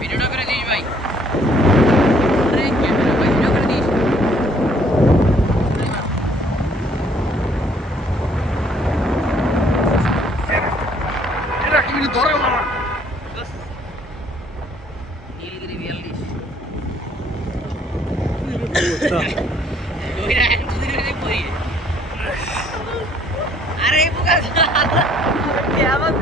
ভিডিওটা করে দিস ভাই। আরে ক্যামেরা ভাই ভিডিও করে দিস। এটা কি ধরে না নীলগিরি 42 আরে বুকা কে আবার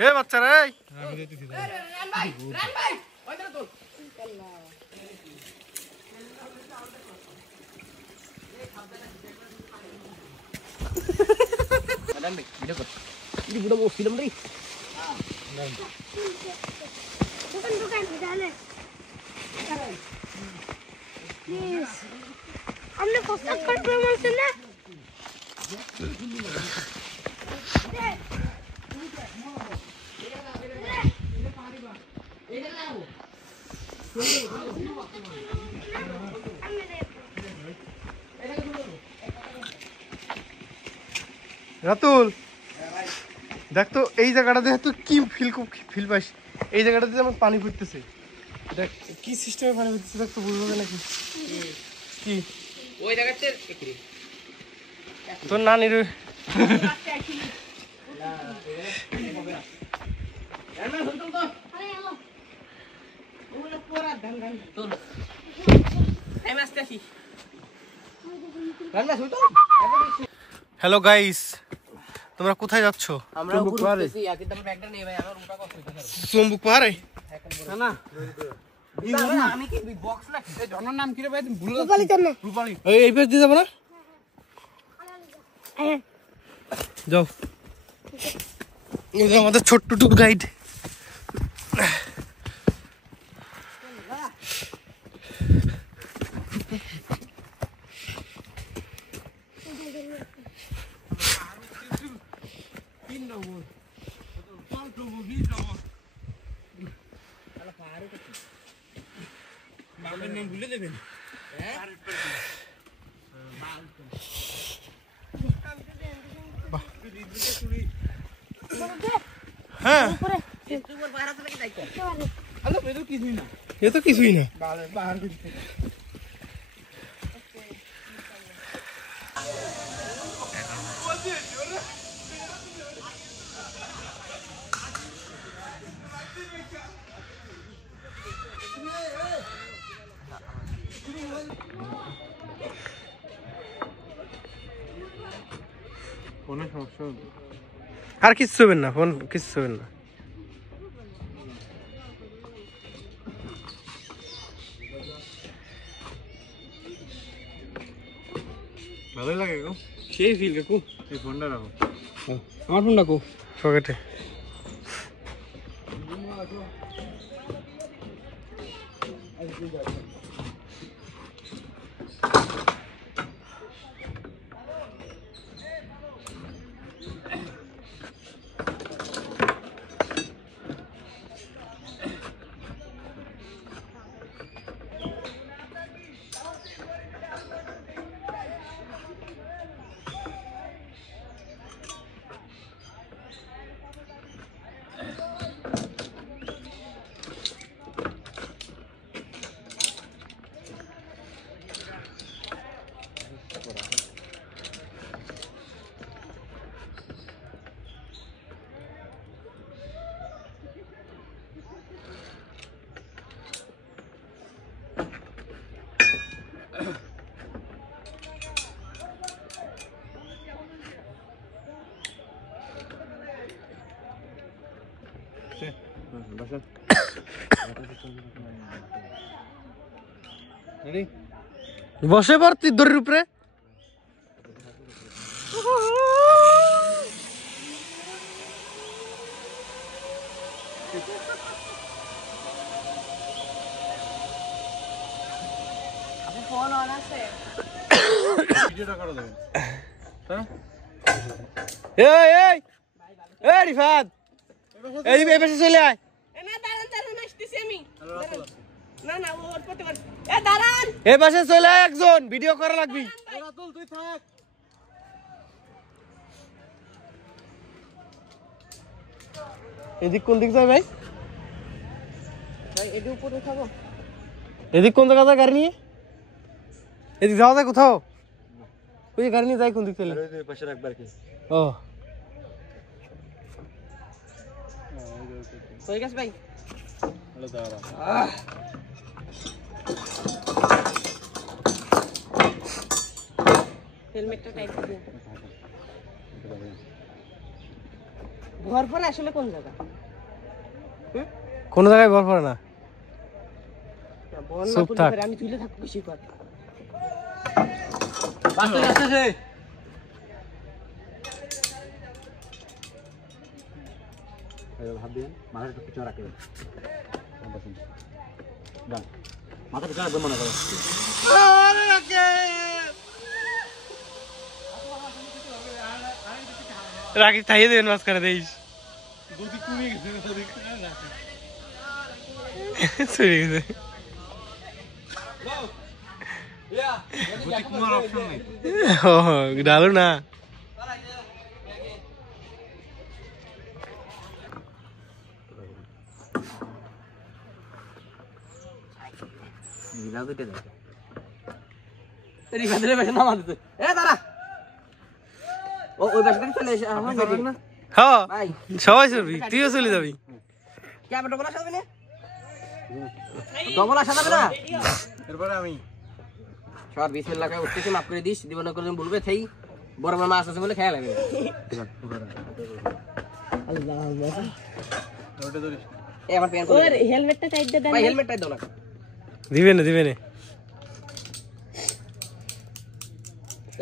হে বাচ্চারা এই ভিডিও কর ini budak mau film nih bukan jalan please हमने फर्स्ट कर प्रमोशन है রাতুল দেখ তো এই জায়গাটাতে তো কি ফিল পাইস এই জায়গাটাতে যেমন পানি পড়তেছে দেখ কি সিস্টেমে পানি পড়তেছে দেখ তো বুঝবে নাকি কি ওই জায়গাতে তোর নানির হ্যালো গাইস তোমরা কোথায় যাচ্ছ আমরা উপরে উঠতেছি একদম ব্যাগটা নেই ভাই আমার উঠা কষ্ট হচ্ছে চুম্বুক পাহাড়ে না আমি কি বক্স না এই জনের নাম কি রে ভাই তুমি ভুলে রূপালী চন্না রূপালী এই পেজ দিয়ে যাবো না যাও এই যে আমাদের ছোট্ট টুর গাইড ভুলে দেবেন হ্যাঁ এ তো কিছুই না আর কিচ্ছু হবেন না ফোন কিচ্ছু হবেন না ভালোই লাগে গো সেই ফিল কাকু এই ফোনটা রাখো আমার ফোন রাখো পকেটে বসে পড় তুই দড়ির উপরে। রিফাত এই পাশে চলে আয়। এই পাশে চলে আয়, একজন ভিডিও করা লাগবি। এদিক কোন দিক যায় ভাই? এদিক কোন জায়গা যায় গাড়ি নিয়ে? এদিক যাওয়া যায় কোথাও? ওই যে গাড়ি নিয়ে যাই কোন দিক চলে? ও হয়ে গেছে ভাই। হেলমেটটা টাইট দিন। ঘর পরে আসলে কোন জায়গা? কোন জায়গায় বল পড়ে না। চুপ থাক, আমি তুলে থাকবো বেশি কথা। বাসে আসছে ভাব দিন মাথার কিছু রাখবেন মাথার কিছু রাখবেন মনে করো। রাখি খাইয়ে দেবেন মাঝখানে দেইস চলে গেছে। ডালো না সবাই চলবি, তুইও চলে যাবি। মাফ করে দিস, জীবনে করে বলবে সেই বড় বড় মাছ আছে বলে খেয়াল লাগবে। হেলমেটটা টাইট দে, হেলমেটটা দাও না। দিবে না দিবে না।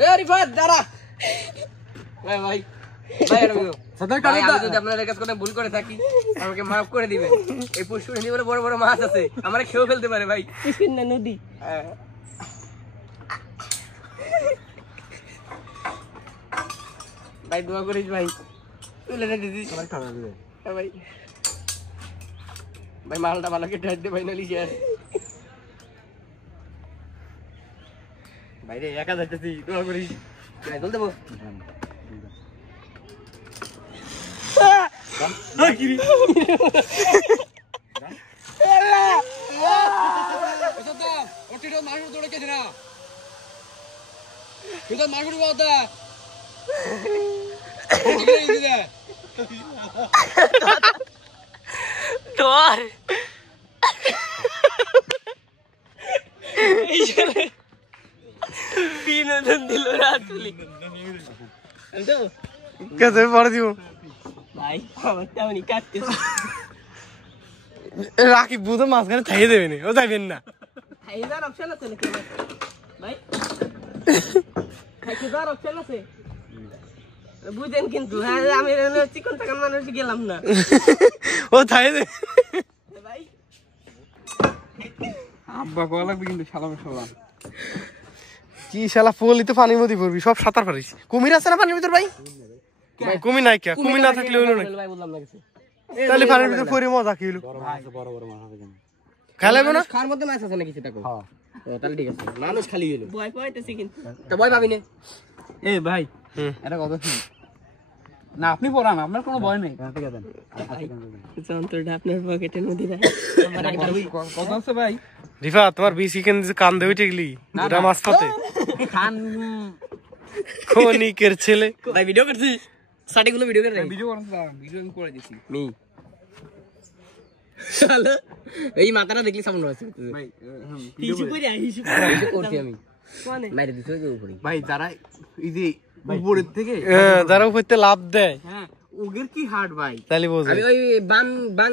এ রিফাত দাঁড়া ভাই ভাই ভাই আমি যদি আপনাদের কাছে কোনো ভুল করে থাকি আমাকে মাফ করে দিবেন। এই পুষ্কর নদী বলে বড় বড় মাছ আছে, আমারে খেয়েও ফেলতে পারে ভাই। না নদী ভাই দোয়া করিস ভাই, তুলে রে দিদি ভাই। ভাই মালটা ভালো কেটে দে ভাই, নলি শেয়ার ভাই রে একা যাইতেছি, দোয়া করিস ভাই। চল দেবো বিনোদন দিল রাতুলি পরে দিব ভাই। আমার তেমনি কাটতেছে রাখি বুধ মাঝখানে খাইয়ে দেবেন, ও যাবেন না। খাইবার অপশন আছে নাকি ভাই? খাইবার অপশন আছে বুঝেন কিন্তু। হ্যাঁ আমি চিকন থাকার মানুষ গেলাম না ও খাইয়ে দে ভাই। আব্বা কয়া লাগবে কিন্তু সালামে সালাম। কি শালা পলি তো পানির মধ্যে পড়বি, সব সাঁতার পারিস। কুমির আছে না পানির ভিতর ভাই? কুমির নাই কে? কুমির না থাকলে হইলো না ভাই, বললাম না কিছু। তাহলে পানির ভিতর পড়ে মজা কি হইলো? খাই লাগবে না? খাওয়ার মধ্যে মাছ আছে নাকি সেটা কই? ও তাহলে ঠিক আছে, মানুষ খালি হইলো। ভয় পাইতেছি কিন্তু তো ভয় পাবি না। এ ভাই এটা কত না, আপনি পড়ান, আপনার কোনো ভয় নেই। যন্ত্রটা আপনার পকেটের মধ্যে ভাই। কত আছে ভাই? রিফা তোমার বিসি কেন কান দেবে টিকলি এটা মাছ পাতে খান খনিকের ছেলে ভাই ভিডিও করছি, সাটিগুলো ভিডিও করে ভিডিও করেন, ভিডিও করে দিছি। মি এই মাথাটা দেখলি সামনে আছে ভাই হিসু করে হিসু করছি আমি মানে মাইরে দিছি ওই যে উপরে ভাই যারা এই যে উপরের থেকে যারা উপরতে লাভ দেয় হ্যাঁ ওগের কি হার্ট ভাই তাহলে বোঝে আমি ওই বাং বাং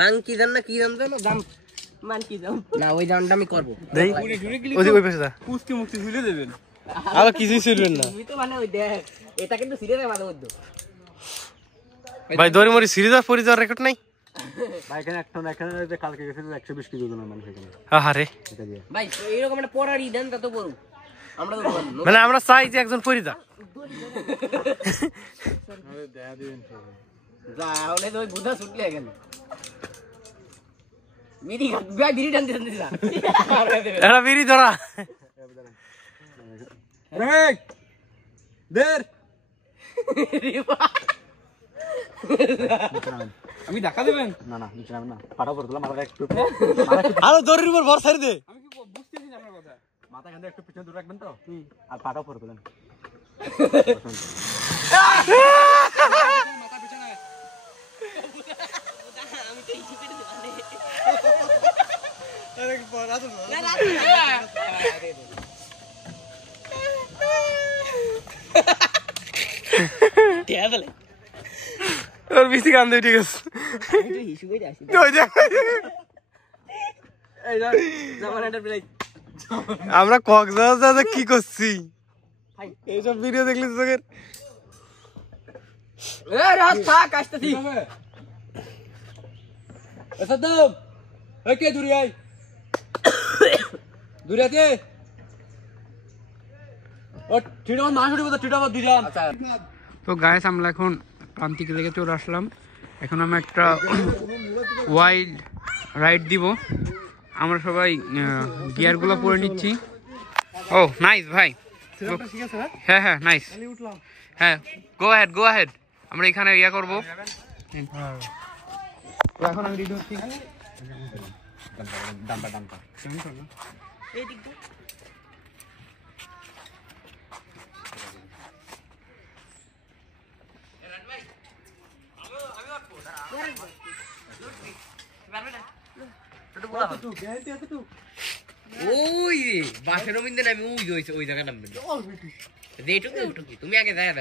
বাং কি জান না কি জান জান মান কি যাও না ওই জানটা আমি করব দেই ওই পাশে যা কুস্তি মুক্তি ঝুলে দেবেন আর কিছুই ছিলবেন না তুমি তো মানে ওই দেখ এটা কিন্তু সিরিয়াস মাঝে মধ্যে ভাই দড়ি মরি সিরিজ আর পরি যাওয়ার রেকর্ড নাই ভাই এখানে যে কালকে গেছিল 120 কেজি ওজনের মানুষ এখানে আহারে এটা দিয়ে ভাই এইরকম একটা পড়ারই দেন তত বড় আমরা তো বলবো মানে আমরা চাই যে একজন পরি যা যা হলে তো ওই বুধা ছুটলে গেল বিড়ি ভাই বিড়ি টানতে টানতে যা এরা বিড়ি ধরা রে দের আমি ধাক্কা দেবেন না না নিচে না পাটা পড়ে দিলাম মাথাটা একটু আরো দড়ির উপর ভর ছাড়ি দে আমি কি বুঝতেছি না আপনার কথা মাথা কান্দে একটু পিছনে দূরে রাখবেন তো আর পাটা পড়ে দিলেন মাথা পিছনে আমি তো হিসু করে দিবানে আরে পড়া তো টিয়া বলে ওর বেশি কান্দে ঠিক আছে আমি তো হিসু করে আসি ওই যে এই যা জামানাটা প্লাই আমরা কক্সবাজারে কি করছি এইসব ভিডিও দেখলি তোদের এ রাত থাক আসতেছি সাদ্দাম এই কে দূরে আই দূরে আছে ও ঠিড়াও না শুরু করতে ঠিড়াও দুইজন আচ্ছা তো গাইস আমরা এখন প্রান্তিক লেগে চলে আসলাম এখন আমরা একটা ওয়াইল্ড রাইড দিব আমরা সবাই গিয়ারগুলো পরে নিচ্ছি ও নাইস ভাই হ্যাঁ হ্যাঁ নাইস হ্যাঁ গো অ্যাহেড আমরা এখানে ইয়া করব তো এখন আমি রেডি হচ্ছি এই দিক দিয়ে ওই রে বাসের রবীন্দ্র নামে ওই হইছে ওই জায়গা নামবে এইটুকু ওটুকু তুমি আগে যায়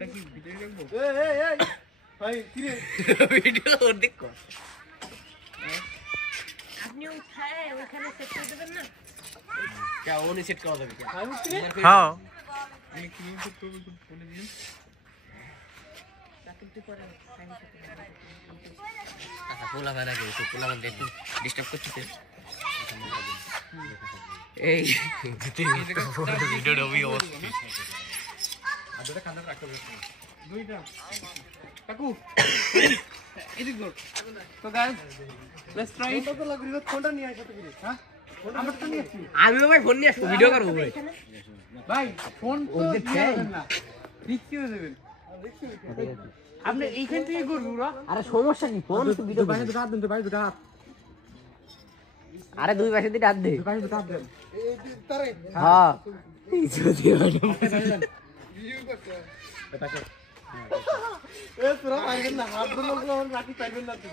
দেখো ভিডিও ওর দেখো আপনি ওখানে সেট করে দেবেন না কে ওনি সেট করা যাবে হ্যাঁ আচ্ছা পোলা ভাড়া গেছে পোলা মানে একটু ডিস্টার্ব করতেছে এই ভিডিওটা ওই অবস্থা কাকু এদিক ধর তো গাইস লেটস ট্রাই ফোনটা নিয়ে আসো তুমি হ্যাঁ আমারটা নিয়ে আসি আমি ভাই ফোন নিয়ে আসবো ভিডিও করবো ভাই ভাই ফোন তো দিবেন না রিক্সি হয়ে যাবেন আপনি এইখান থেকে করবো না আরে সমস্যা কি ফোন তো ভিডিও বাইরে দুটো হাত দেন তো বাইরে দুটো হাত আরে দুই পাশে দিতে হাত দে বাইরে দুটো হাত দেন হ্যাঁ এ তোরা পারবেন না হাত ধরে লোক আমার রাখি পারবেন না তুই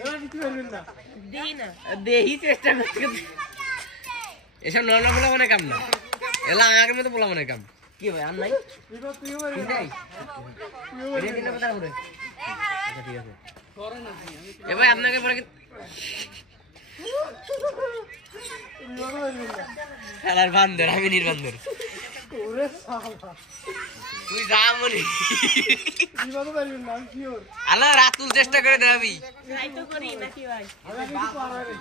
এরা কিছু পারবেন না দেই না দেহি চেষ্টা করতে এসব নর্মাল বলা মানে কাম না এলা আগের মতো বলা মানে কাম কি ভাই আর নাই তুই পারবি না নাই এটা দিলে কথা বলে আচ্ছা ঠিক আছে এ ভাই আপনাকে পরে খেলার বান্দর আমি নির্বান্দর ওরে শালা তুই যা মনে বিবাদ পারবেন না শিওর আল্লাহ রাতুল চেষ্টা করে দেখাবি ট্রাই তো করি নাকি ভাই আমি কিছু পারা রে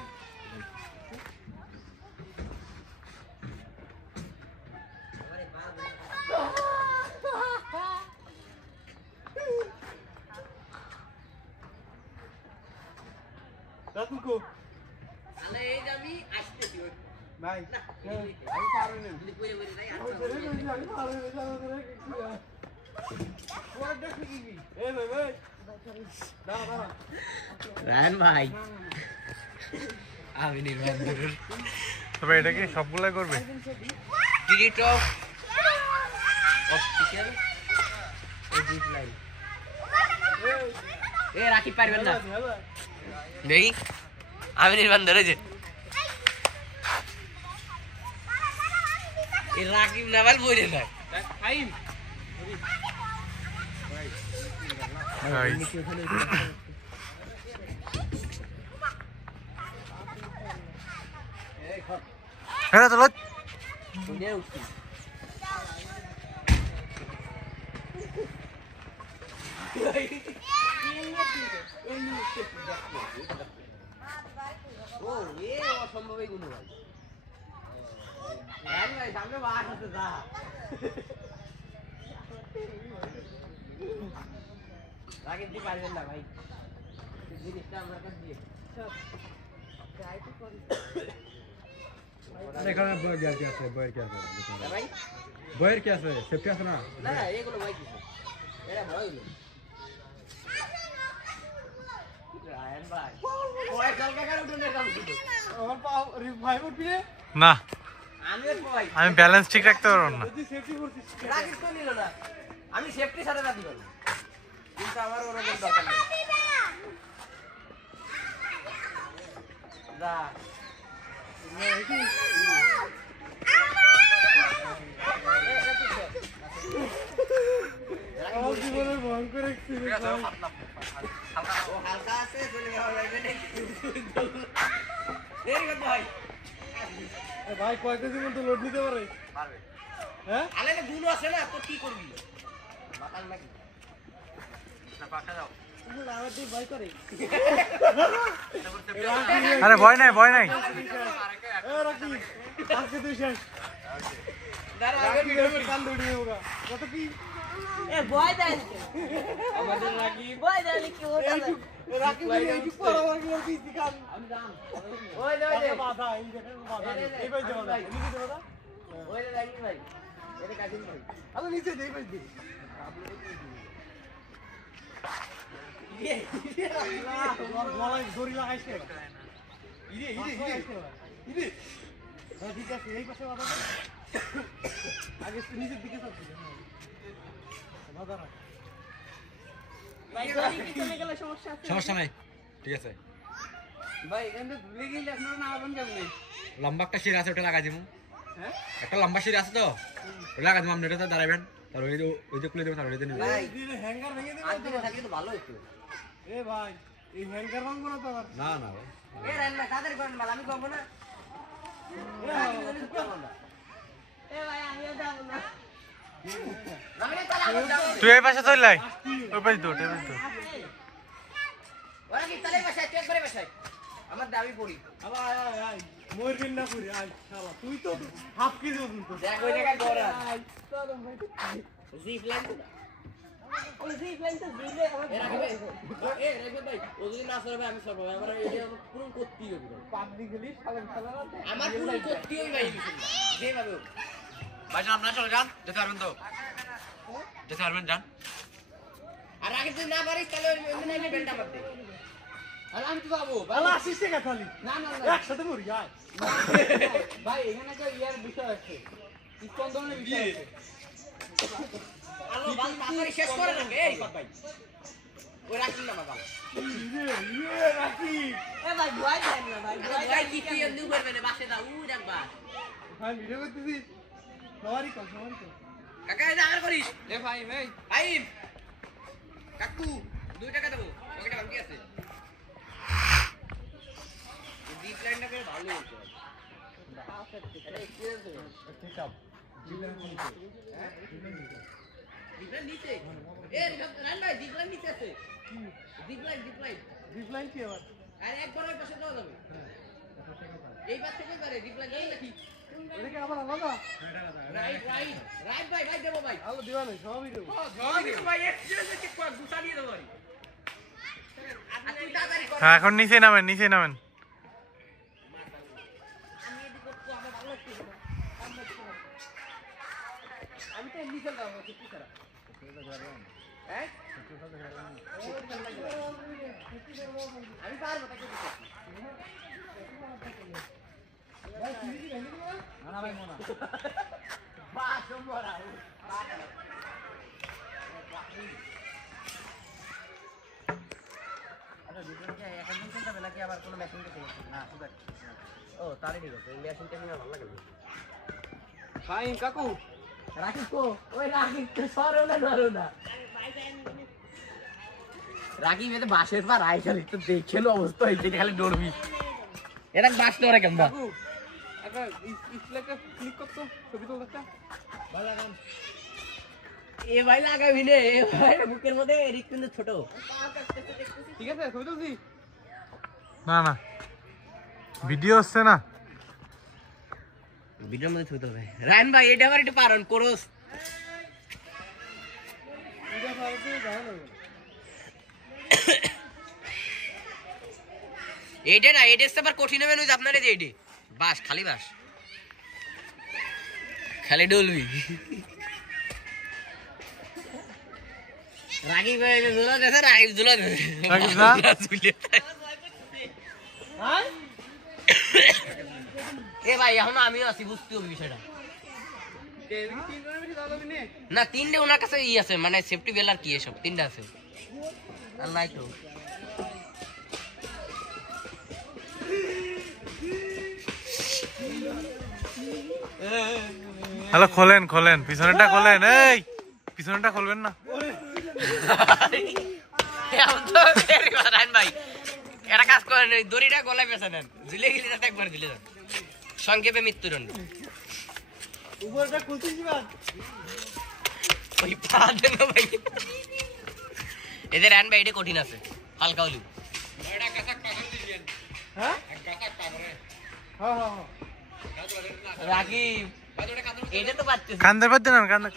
রাতুলকো এই যে আমি আসতেছি ভাই আমি পারবেন না যদি কইরে কইরে যাই আমি পারবেন না ওরা দেখি কি এ ভাই ভাই দাঁড়া রায়ন ভাই আমি নির্বান্দর তবে এটা কি সবগুলাই করবে delete of official edit line এ রাখি পারবেন না দেখি আমি নির্বাণ ধরেছে এই রাকিব নামাল বইরে যায় ও এ অসম্ভবই গুলো ভাই ভাই সামনে বাস আছে যা রাকিব দি পারবেন না ভাই জিনিসটা আমার কাছে দিয়ে এখানে বইয়ের কি আছে ভাই বইয়ের কি আছে সেফটি আছে না না এগুলো ভাই কিছু এরা ভয় হলো রায়ন ভাই ওই কালকে কার উঠে কাম শুধু আমার পা ভাই উঠবি রে না আমি ভাই আমি ব্যালেন্স ঠিক রাখতে পারবো না যদি সেফটি করছিস রাকিব তো নিল না আমি সেফটি সাথে না দিব কিন্তু আমার ওরকম দরকার নেই দা আমার জীবনের ভয়ঙ্কর এক্সপেরিয়েন্স হালকা আছে চলে যাওয়া লাগবে না দেরি কত ভাই ভাই কয় কেজি মতো লোড নিতে পারে পারবে হ্যাঁ আলে না দুলো আছে না তো কি করবি বাতাল নাকি না পাকা দাও আমার দিয়ে ভয় করে আরে ভয় নাই ভয় নাই এ রাকি আজকে তুই শেষ দাঁড়া রাকি ভিডিও কান দৌড়িয়ে হোগা কত কি এ ভয় দেন আমাদের রাকি ভয় দেন কি ওটা রাকি ভাই এই পড়া আমার কি দিকান আমি দাম ওই দে ওই দে বাধা এই দেখেন বাধা এই ভাই দেওয়া যায় নিচে দেওয়া দাও ওই দে রাকি ভাই এটা কাজিন ভাই আলো নিচে দেই ভাই দি গলায় দড়ি লাগাইছে ইরে ঠিক আছে এই পাশে বাধা আগে নিচের দিকে সব বাধা রাখ ভাই গলি পিছনে গেলে সমস্যা আছে সমস্যা নাই ঠিক আছে ভাই এখানে ভুলে গেলে আপনারা না আবেন কেমনে লম্বা একটা সিঁড়ি আছে ওটা লাগাই দিব একটা লম্বা সিঁড়ি আছে তো ওটা লাগাই দিব আপনি ওটাতে দাঁড়াবেন তার ওই যে খুলে দেবেন তার ওইটা নেবেন ভাই দিলে হ্যাঙ্গার ভেঙে দেবে আজ দিনে থাকলে তো ভালো হতো এ ভাই এই হ্যাঙ্গার ভাঙবো না তো আবার না না ভাই এ রান্না কাদের করেন মাল আমি করবো না এ ভাই আমিও যাব না আমি তাহলে আমি যাবো তুই এই পাশে চল লাই ওই পাশে দৌড় ওই পাশে দৌড় ওরা কি তালে বসায় তুই একবারে বসায় আমার দাবি পড়ি আবার আয় মরবেন না পুরি আয় শালা তুই তো হাফ কেজি ওজন তো দেখ ওই জায়গায় গড়া জিপ লাইন তো ওই যে প্ল্যান তো দিলে আমার এ রাখবে এ রাখবে ভাই ও যদি না সরবে আমি সরব আমার এটা পুরো করতেই হবে পাবলি গলি শালাম শালা আমার পুরো করতেই হবে ভাই যেভাবে হোক ভাইজান আপনারা চলে যান যেতে পারবেন তো যেতে পারবেন যান আর আগে যদি না পারিস তাহলে এমনি এমনি বেলটা মারতে আর আমি তো যাবো আলা আসিস কে খালি না না না একসাথে মরি আয় ভাই এখানে তো ইয়ার বিষয় আছে স্পন্দনের বিষয় আছে আলো বাল তাড়াতাড়ি শেষ করে না এই ভাই ওই রাখুন না বাবা ইয়ে রাকি এ ভাই ভয় দেন না ভাই ভয় ভাই কি কি এমনি করবে না বাসে দাও উই রাখবা ভাই ভিডিও করতেছি সবারই কর কাকা এটা আর করিস এ ভাই ভাই আইম কাকু 2 টাকা দেবো ওকে টাকা কি আছে এই প্ল্যানটা করে ভালো হচ্ছে এটা এক্সপেরিয়েন্স হবে ঠিক আছে ডিপ্লাইন নিচে এ রান ভাই ডিপ্লাইন নিচে আছে ডিপ্লাইন ডিসলাইন কি আবার আর একবার ওই পাশে দেওয়া যাবে এই পাশ থেকে করে ডিপ্লাইন যাবে নাকি ওদিকে আবার আলাদা রাইট ভাই দেবো ভাই আলো দিবা না সবই দেবো ভাই এক্সপেরিয়েন্স কি কোয়া গুছা দিয়ে দেবো ভাই আপনি তাড়াতাড়ি কর হ্যাঁ এখন নিচে নামেন আমি এদিকে করতে আমার ভালো লাগছে না আমি তো এমনি চল যাবো ঠিক আছে হ্যাঁ আমি পারবো তাকে দিতে না ভাই মোনা বাস সম্বরা একদম চিন্তা হবে নাকি আবার কোনো মেশিন টেশিন আছে? না ঠিক আছে। ও তাহলে ঠিক আছে, মেশিন টেশিন ভালো লাগে না। ভাই কাকু রাকিব কো, ওই রাকিব তো সরো না ধরো না। রাকিব এতে বাসের পর আই খালি তো দেখে লো অবস্থা হইছে খালি দৌড়বি। এটা বাস ধরে কেমন? কাকু একটা একটা ক্লিক করতো ছবি তুলতে একটা এ ভাই লাগাবি নে, এ ভাই বুকের মধ্যে এরিক কিন্তু ছোট। ঠিক আছে ছবি তুলছি না না ভিডিও হচ্ছে না ভিডিওর মধ্যে ছুতে হবে। রায়ন ভাই এটা আবার একটু পারন করস। এইটা না, এটা আবার কঠিন হবে নয় আপনার যে এইটি বাস খালি বাস খালি ডলবি। রাগিব ভাই জোলা দেছে, রাগিব জোলা দেছে। রাকিব না? এ ভাই এখন আমিও আছি, বুঝতে হবে বিষয়টা। না তিনটে ওনার কাছে ই আছে, মানে সেফটি বেল আর কি এসব তিনটা আছে। আর নাই তো হ্যালো খোলেন খোলেন পিছনেরটা খোলেন এই পিছনেরটা খুলবেন না ভাই এটা কাজ করেন, দড়িটা গলায় পেঁচা নেন, ঝুলে গেলে যাতে একবার ঝুলে যান, সংক্ষেপে মৃত্যুদণ্ড। ওই পা দেন ভাই, এদের রান ভাই এটা কঠিন আছে, হালকা হলিও। রাকিব এটা তো পারতেছি। কান্দের বাদ দেন কান্দের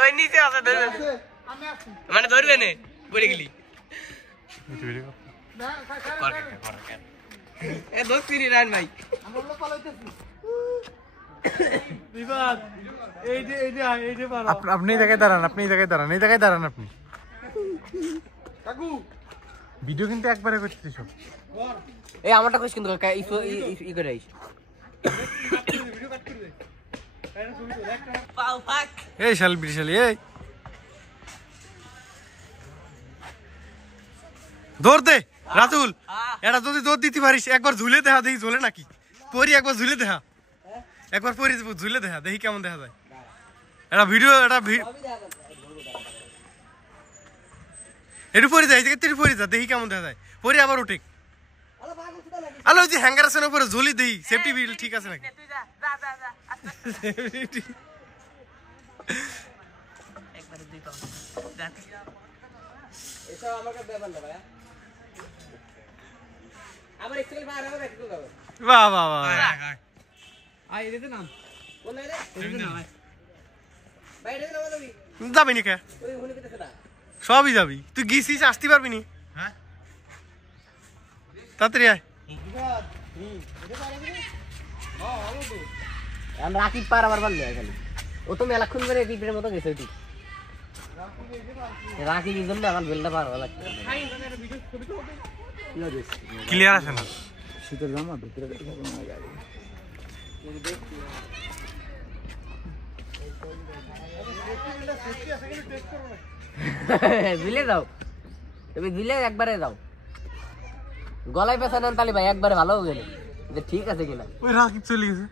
ওই নিচে আছে, মানে ধরবে না পড়ে গেলি। এ দোস্ত কিনি রান ভাই, আপনি এই জায়গায় দাঁড়ান আপনি এই জায়গায় দাঁড়ান এই জায়গায় দাঁড়ান আপনি ভিডিও কিন্তু একবারে করতেছি সব এই আমারটা কইস কিন্তু ই করে আইস পাও ফাক। এই শাল বিশাল এই দৌড় দে রাতুল, এটা যদি দৌড় দিতে পারিস একবার ঝুলে দেখা দেখি ঝোলে নাকি পরি, একবার ঝুলে দেখা একবার পরি ঝুলে দেখা দেখি কেমন দেখা যায়। এটা ভিডিও এটা একটু পরে যায় একটু পরে যা দেখি কেমন দেখা যায়, পরে আবার উঠে আলো যে হ্যাঙ্গার আছে না উপরে ঝুলি দেই সেফটি বিল ঠিক আছে নাকি। বাহ বাহ বাহ যাবি নি কে সবই যাবি, তুই গিয়েছিস আসতে পারবি নি তাড়াতাড়ি আয়। রাকিব পার আবার বললে খালি ও তো মেলাক্ষণ ধরে রিপের মতো গেছে ওইটি রাকিব এই জন্য আমার বেলটা পার হওয়া লাগছে। ক্লিয়ার আছে না শীতের জামা ভিতরে ঝুলে যাও, তুমি ঝুলে একবারে যাও, গলায় পেঁচা নেন তাহলে ভাই একবারে ভালো হয়ে গেলে যে ঠিক আছে কিনা। ওই রাকিব চলে গেছে,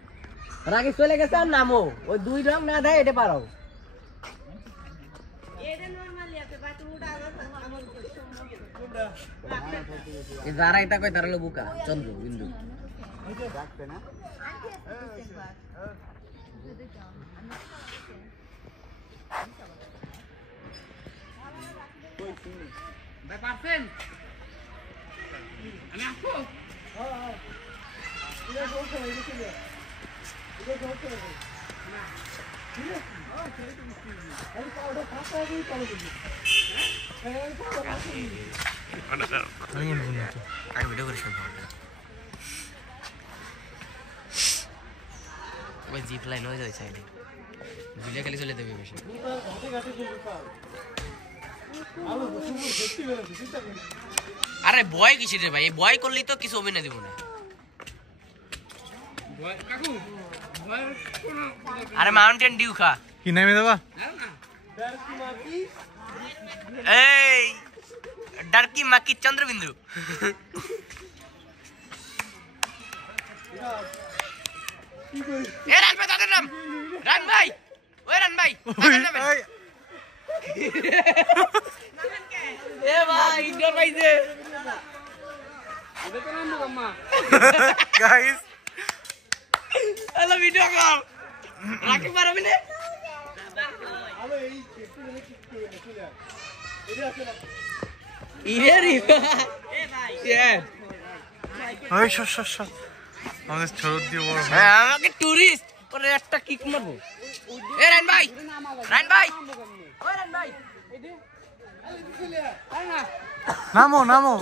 রাকিব চলে গেছে আর নামো, ওই দুই রং না দেয় এটা পারো। যারা এটা কয় তারা হলো বুকা চন্দ্র বিন্দু। ভিডিও করে জিপ লাইন হয়ে যায় সাইডে, ঝুলে খালি চলে দেবে বেশি। আরে ভয় কিসের রে ভাই, এই ভয় করলেই তো কিছু অভিনয় দিব না। আরে মাউন্টেন ডিউ খা। কি নামে দেবা? এই ডার্কি মাকি চন্দ্রবিন্দু। এ রান ভাই তাদের নাম, রান ভাই, ওই রান ভাই এ ভাই ডর পাইছে গাইস হ্যালো ভিডিও কল রাখি পারবি না ইরে রে এ ভাই ওই শশ আমাদের ছরদ দিয়ে বড় ভাই হ্যাঁ আমাকে টুরিস্ট পরে একটা কিক মারবো। এ রান ভাই, রান ভাই, ওই রান ভাই নামো নামো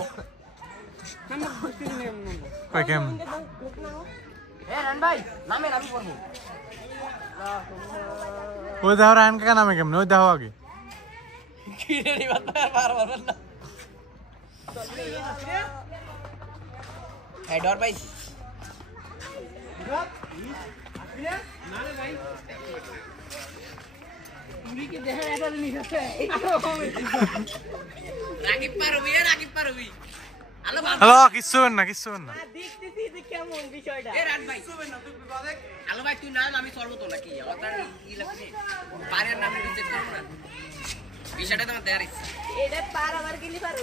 কই কেম এ রান ভাই নামে আমি করবো। ওই দেখো রায়ন কাকা নামে কেমন ওই দেখো আগে কি রে রে বারবার বারবার না এই ডর ভাই রাকিব পারবি, রাকিব পারবি। হ্যালো কিচ্ছু হবেন না কিচ্ছু হবেন না দেখতেছি যে কেমন বিষয়টা। এ রান ভাই আলো ভাই তুই নাম আমি সর্ব তো নাকি আমার কি লাগবে পারের নামে রিজেক্ট করব না বিষয়টা তোমার দেয়ার ইচ্ছা। এটা পার আবার গেলি পারে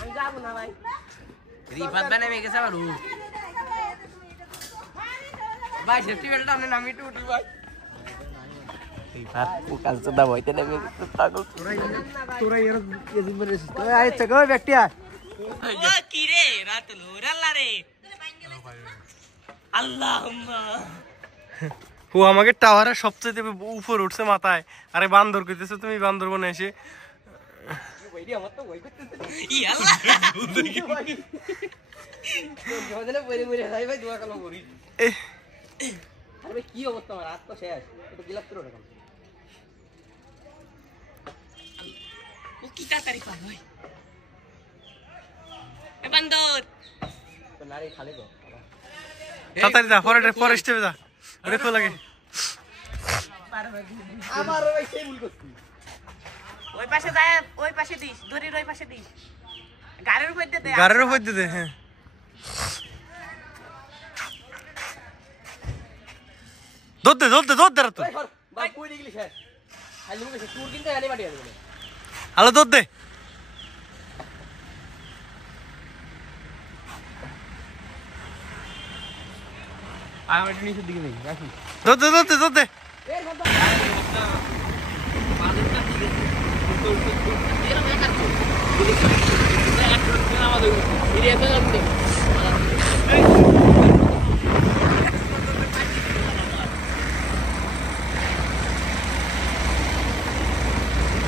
আমি যাবো না ভাই। রিফাত বানে মে গেছে আমার ভাই সেফটি বেল্ট আপনি নামি একটু উঠি ভাই। রিফাত ও কাজ তো দা হইতে নেমে গেছে পাগল তোরা এর এদিন বের এসেছিস তো আই থেকে ওই ব্যক্তি আয় ও কি রে রাতুল আল্লাহ রে আল্লাহুম্মা ও আমাকে টাওয়ারের সবচেয়ে উপর উঠছে মাথায় আরে বান্দর কইতেছে তুমি বান্দরবনে এসে ই আল্লাহ জোদলে পরে পরে যাই ভাই দোয়া কালো করি আরে কি অবস্থা আমার হাত তো শেষ এটা গিলাস তো রাখো ও কি তাড়াতাড়ি পার ভাই এ বান্দর তো নারী খালে তো তাড়াতাড়ি যা পরে স্টেপে যা রেখো লাগে আমার ওই সেই ভুল করছি ওই পাশে যায়, ওই পাশে দিস, দড়ির ওই পাশে দিস, গাড়ির উপর দিয়ে দে। গাড়ির উপর দিয়ে দে হ্যাঁ দৌড় দে রাতুল ভাই ভাই কই দিলি শেষ খালি মুখে টুর কিনতে গালি মাটি দেবে হ্যালো দৌড় দে আমি একটু নিচের দিকে দেখি রাখি দৌড় দে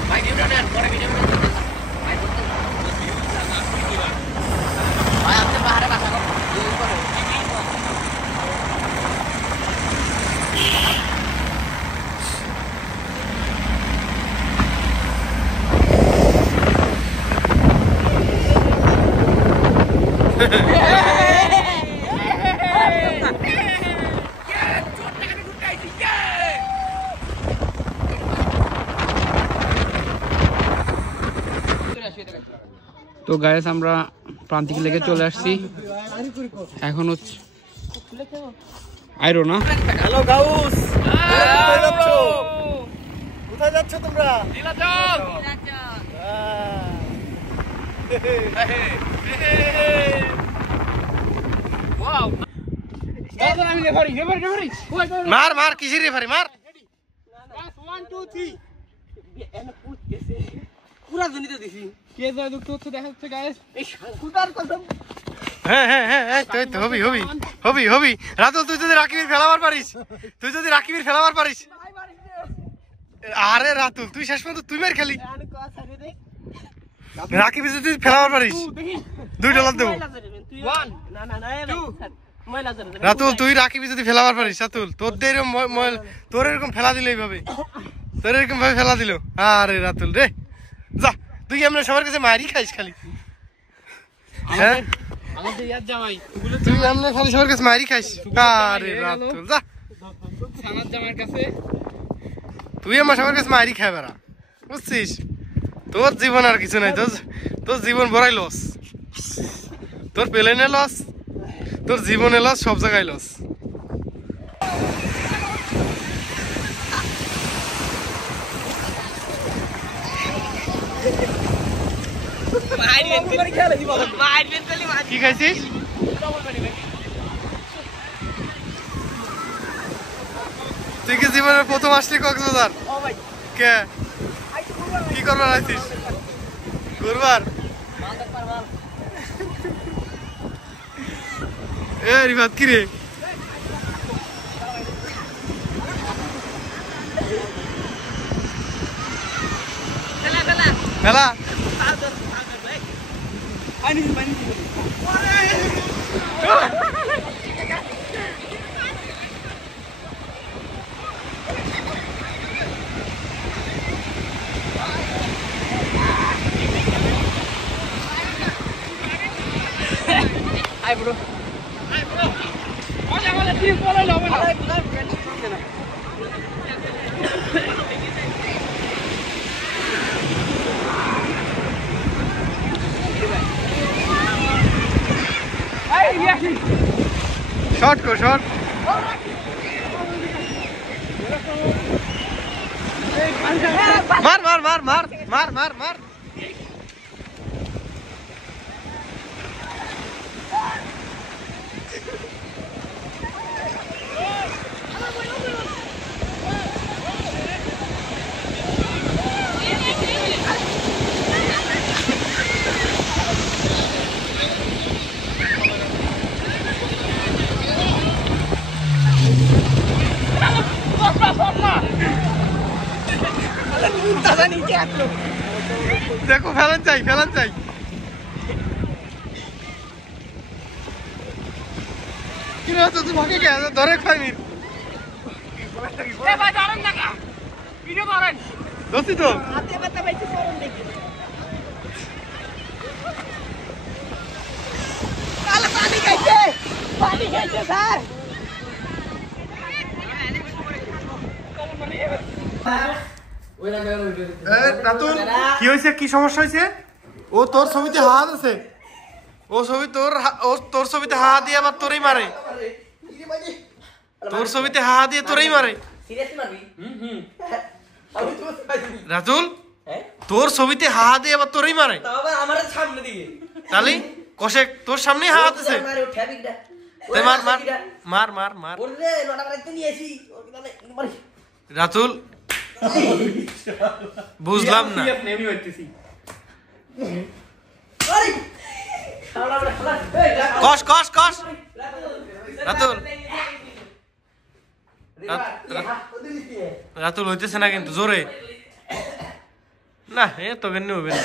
ভাই ভিডিও না পরে ভিডিও ভাই বলতে ভাই আপনি বাহারে বাসা করো তো গাইস আমরা প্রান্তিক লেগে চলে আসছি এখন হচ্ছে আইরো না হ্যালো গাউস কোথায় যাচ্ছ তোমরা মার কিসের রেফারি মার পুরা জনিতে দিছি কে জয় দুঃখ হচ্ছে দেখা যাচ্ছে গাইস এই সুতার কসম হ্যাঁ তো হবি রাতুল তুই যদি রাকিবের ফেলাবার পারিস আরে রাতুল তুই শেষ পর্যন্ত তুই মার খেলি রাকিবের যদি ফেলাবার পারিস $2 দেবো রাতুল তুই রাকিবি যদি ফেলাবার পারিস রাতুল তোর এরকম ফেলা দিল এইভাবে তোর এরকম ভাবে ফেলা দিল আরে রাতুল রে যা তুই আমরা সবার কাছে মারি খাইস খালি হ্যাঁ আমাদের ইয়ার জামাই তুই আমরা খালি সবার কাছে মারি খাইস আরে রাতুল যা সানার জামাইয়ের কাছে তুই আমার সবার কাছে মারি খাই বেড়া বুঝছিস তোর জীবন আর কিছু নাই তোর জীবন বড়াই লস তোর প্লেনে লস তোর জীবনে লস সব জায়গায় লস কি খাইছিস তুই কি জীবনের প্রথম আসলি কক্সবাজার কে কি করবার আছিস ঘুরবার এ রিফাত কি রে খেলা শর্ট কর শর্ট মার মার মার মার মার মার মার দেখো ফেলান চাই কি না তো তোমাকে কে ধরে খাইনি দোস্তি তো কি হয়েছে কি সমস্যা হয়েছে ও তোর ছবিতে হাত আছে ও ছবি তোর ছবিতে হা দিয়ে আবার তোরই মারে তোর ছবিতে হা দিয়ে তোরই মারে রাতুল তোর ছবিতে হা দিয়ে আবার তোরই মারে তাহলে কষে তোর সামনে হাত আছে মার মার মার মার মার রাতুল বুঝলাম না কষ কষ কষ রাতুল রাতুল হইতেছে না কিন্তু জোরে না এ তো কেন হবে না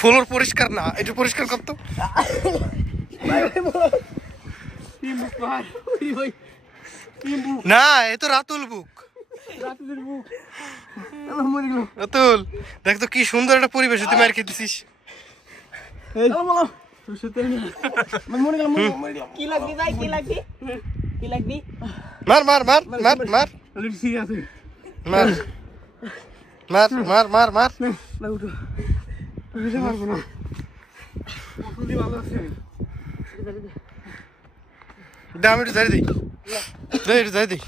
ফ্লোর পরিষ্কার না একটু পরিষ্কার করতো না এ তো রাতুল বুক রাতুল দেখ তো কি সুন্দর একটা পরিবেশ তুই মার খেতেছিস মার মার মার মার মার মার মার মার মার মার দাম একটু যাই দিই একটু যাই দিই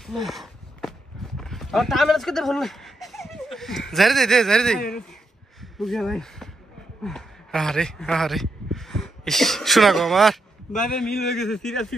যাই দে যাই দে আরে আরে শোনা গো আমার মিল হয়ে গেছে সিরিয়াস